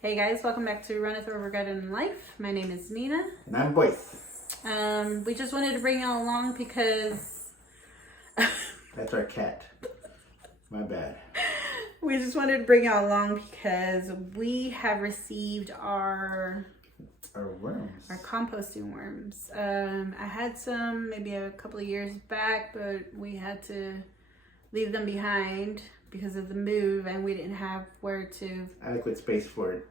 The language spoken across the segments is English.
Hey guys, welcome back to Runneth Over Garden and Life. My name is Nina. And I'm Boyce. We just wanted to bring y'all along because... That's our cat. My bad. We just wanted to bring y'all along because we have received our worms. Our composting worms. I had some maybe a couple of years back, but we had to leave them behind because of the move, and we didn't have where to... Adequate space for it.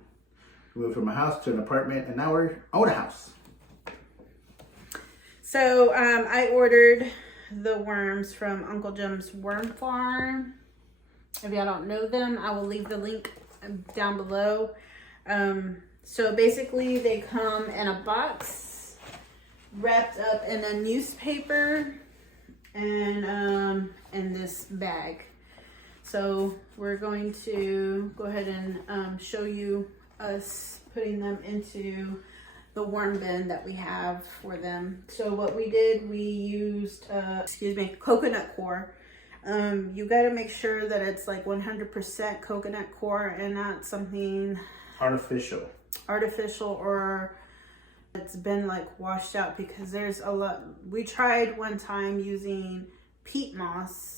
We moved from a house to an apartment, and now we own a house. So I ordered the worms from Uncle Jim's Worm Farm. If y'all don't know them, I will leave the link down below. So basically they come in a box wrapped up in a newspaper and in this bag. So we're going to go ahead and show you us putting them into the worm bin that we have for them. So what we did, we used, coconut core. You got to make sure that it's like 100% coconut core and not something artificial or it's been like washed out, because there's a lot. We tried one time using peat moss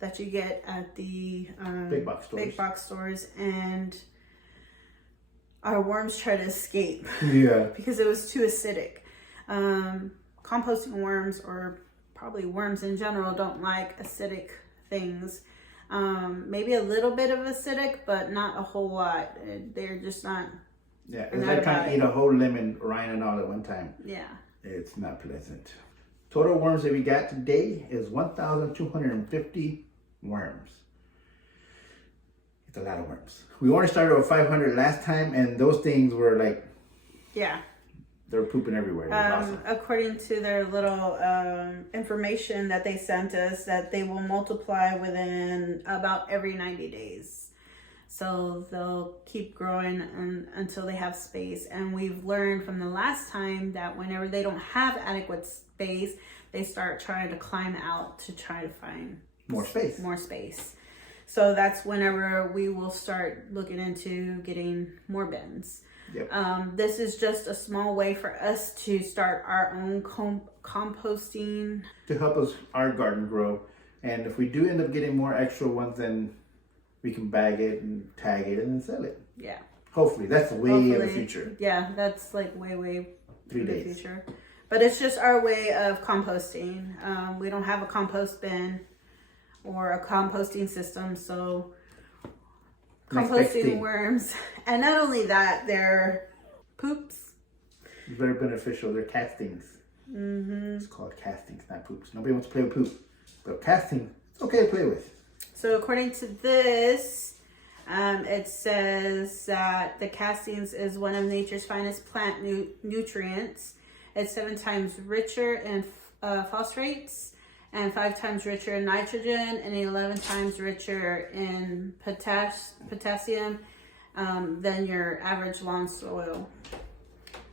that you get at the big box stores, and our worms try to escape. Yeah. Because it was too acidic. Composting worms, or probably worms in general, don't like acidic things. Maybe a little bit of acidic, but not a whole lot. They're just not. Yeah, it's like trying to eat a whole lemon, rind and all at one time. Yeah. It's not pleasant. Total worms that we got today is 1,250 worms. It's a lot of worms. We only started with 500 last time, and those things were like, yeah, they're pooping everywhere. It was awesome. According to their little information that they sent us, that they will multiply within about every 90 days. So they'll keep growing until they have space. And we've learned from the last time that whenever they don't have adequate space, they start trying to climb out to try to find more space. So that's whenever we will start looking into getting more bins. Yep. This is just a small way for us to start our own composting. To help us, our garden grow. And if we do end up getting more extra ones, then we can bag it and tag it and then sell it. Yeah. Hopefully. That's way in the future. Yeah, that's like way 3 days. The future. But it's just our way of composting. We don't have a compost bin or a composting system, so composting worms. And not only that, they're poops. It's very beneficial. They're castings. Mm-hmm. It's called castings, not poops. Nobody wants to play with poop. But casting, it's okay to play with. So according to this, it says that the castings is one of nature's finest plant nutrients. It's 7 times richer in phosphates, and 5 times richer in nitrogen, and 11 times richer in potassium than your average lawn soil.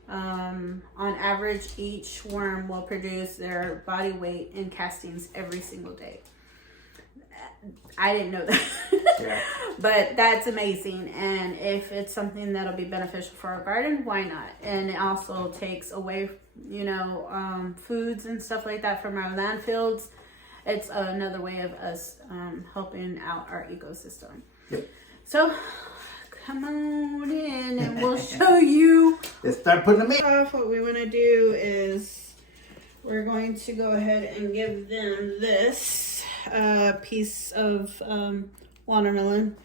On average, each worm will produce their body weight in castings every single day. I didn't know that. Yeah. But that's amazing, and if it's something that'll be beneficial for our garden, why not? And it also takes away, foods and stuff like that from our landfills. It's another way of us helping out our ecosystem. Yep. So come on in and we'll show you. Let's start putting them in. What we want to do is we're going to go ahead and give them this piece of watermelon.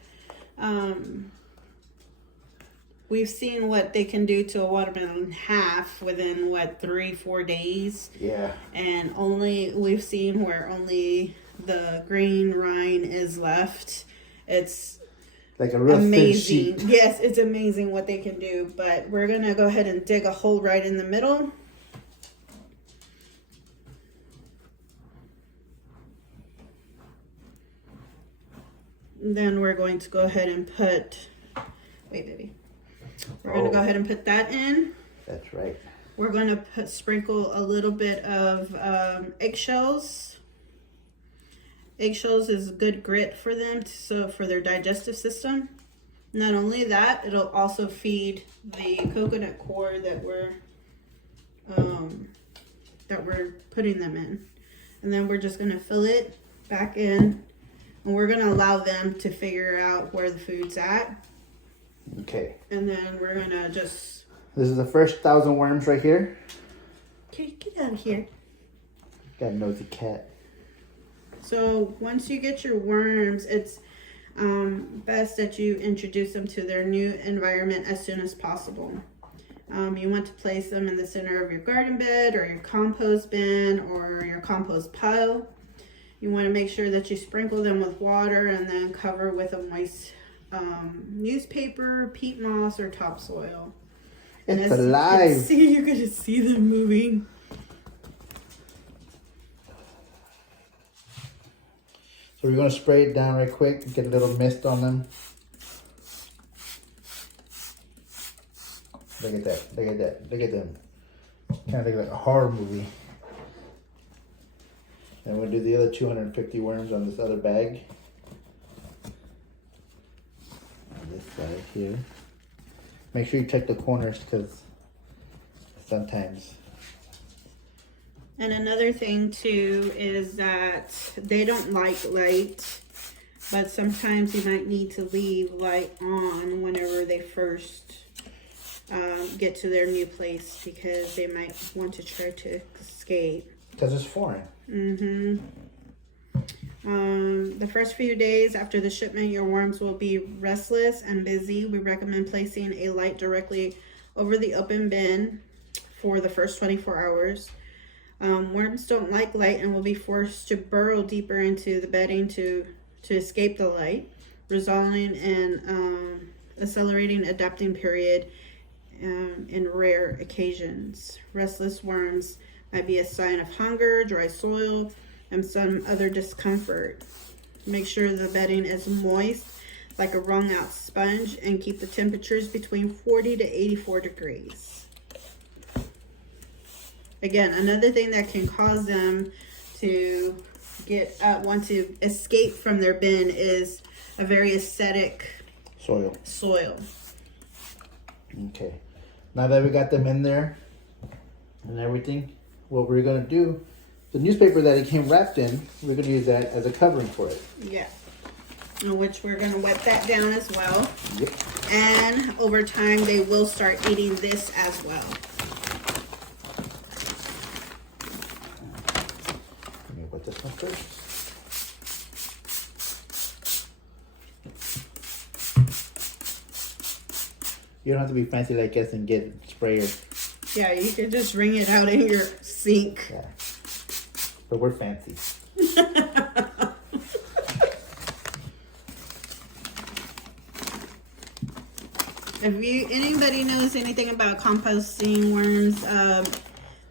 We've seen what they can do to a watermelon half within 3-4 days. Yeah. And we've seen where only the green rind is left. It's like a real amazing. Yes, it's amazing what they can do. But we're gonna go ahead and dig a hole right in the middle. Then we're going to go ahead and put, wait, baby. We're going to go ahead and put that in. That's right. We're going to sprinkle a little bit of eggshells. Eggshells is good grit for them, so for their digestive system. Not only that, it'll also feed the coconut coir that we're putting them in. And then we're just going to fill it back in, and we're going to allow them to figure out where the food's at. Okay. And then we're going to just... This is the first 1,000 worms right here. Okay, get out of here. Got a nosy cat. So once you get your worms, it's best that you introduce them to their new environment as soon as possible. You want to place them in the center of your garden bed or your compost bin or your compost pile. You want to make sure that you sprinkle them with water and then cover with a moist newspaper, peat moss, or topsoil. It's alive. You're going to see them moving. So we're going to spray it down right quick and get a little mist on them. Look at that, look at that, look at them. Kind of look like a horror movie. And we'll do the other 250 worms on this other bag. On this side here. Make sure you check the corners because sometimes. And another thing too is that they don't like light, but sometimes you might need to leave light on whenever they first get to their new place because they might want to try to escape. Because it's foreign. The first few days after the shipment, your worms will be restless and busy. We recommend placing a light directly over the open bin for the first 24 hours. Worms don't like light and will be forced to burrow deeper into the bedding to escape the light, resulting in accelerating adapting period in rare occasions. Restless worms might be a sign of hunger, dry soil, and some other discomfort. Make sure the bedding is moist, like a wrung out sponge, and keep the temperatures between 40 to 84 degrees. Again, another thing that can cause them to want to escape from their bin is a very acidic soil. Okay. Now that we got them in there and everything, what we're going to do, the newspaper that it came wrapped in, we're going to use that as a covering for it. Yeah. In which we're going to wet that down as well. Yep. And over time, they will start eating this as well. Let me wet this one first. You don't have to be fancy like us and get sprayer. Yeah, you can just wring it out in your sink. Yeah. But we're fancy. If anybody knows anything about composting worms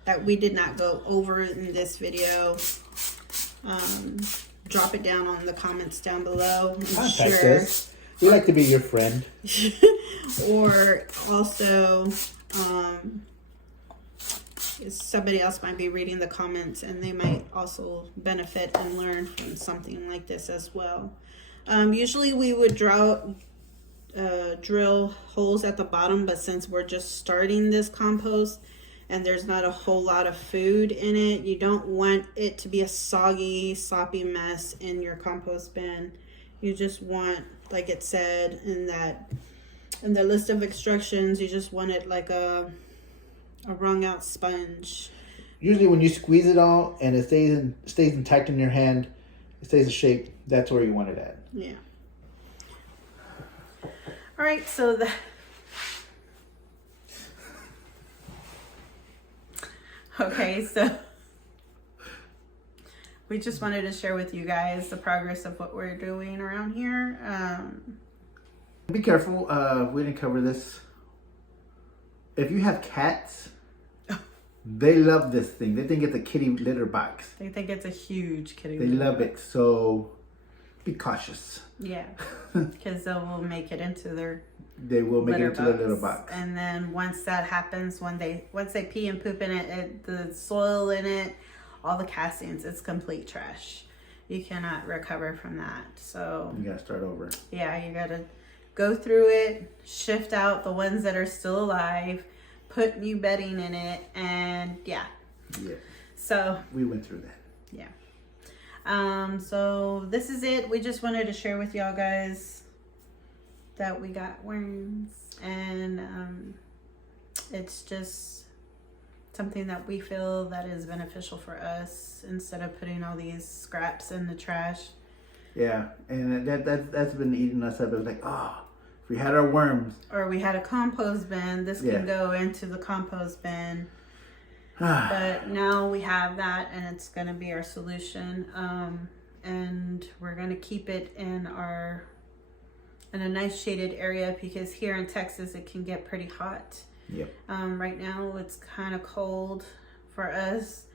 that we did not go over in this video, drop it down on the comments down below. Contact us. We like to be your friend. Or also, somebody else might be reading the comments and they might also benefit and learn from something like this as well. Usually we would drill holes at the bottom, but since we're just starting this compost and there's not a whole lot of food in it, you don't want it to be a soggy, soppy mess in your compost bin. You just want, like it said in the list of instructions, you just want it like a wrung out sponge. Usually when you squeeze it all and it stays intact in your hand, it stays in shape, that's where you want it at. Yeah. All right, so okay, so we just wanted to share with you guys the progress of what we're doing around here. Be careful, we didn't cover this. If you have cats, they love this thing. They think it's a kitty litter box. They think it's a huge kitty They litter love box. it, so be cautious. Yeah, because they will make it into their They will make it into the litter box. And then once that happens, once they pee and poop in it, the soil in it, all the castings, it's complete trash. You cannot recover from that. So you gotta start over. yeah, you gotta go through it, shift out the ones that are still alive, put new bedding in it, and yeah. Yeah. So we went through that. Yeah. So this is it. We just wanted to share with y'all guys that we got worms, and it's just something that we feel that is beneficial for us instead of putting all these scraps in the trash. Yeah, and that's been eating us up. It was like, oh, if we had our worms, or we had a compost bin, this can go into the compost bin. But now we have that, and it's going to be our solution. And we're going to keep it in a nice shaded area, because here in Texas it can get pretty hot. Yep. Right now it's kind of cold for us,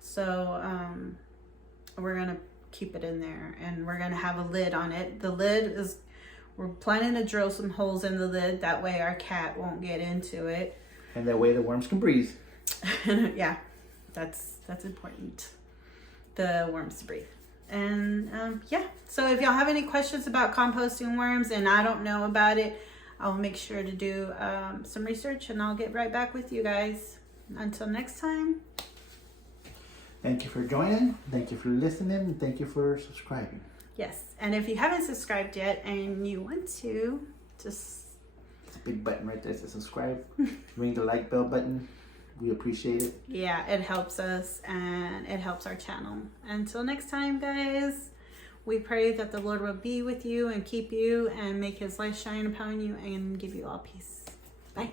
so we're going to keep it in there, and we're going to have a lid on it. The lid is, we're planning to drill some holes in the lid, that way our cat won't get into it, and that way the worms can breathe. Yeah, that's important, the worms to breathe. And yeah, so if y'all have any questions about composting worms and I don't know about it, I'll make sure to do some research, and I'll get right back with you guys. Until next time. Thank you for joining. Thank you for listening. And thank you for subscribing. Yes, and if you haven't subscribed yet and you want to, just... It's a big button right there to subscribe. Ring the like bell button. We appreciate it. Yeah, it helps us and it helps our channel. Until next time, guys, we pray that the Lord will be with you and keep you and make his light shine upon you and give you all peace. Bye.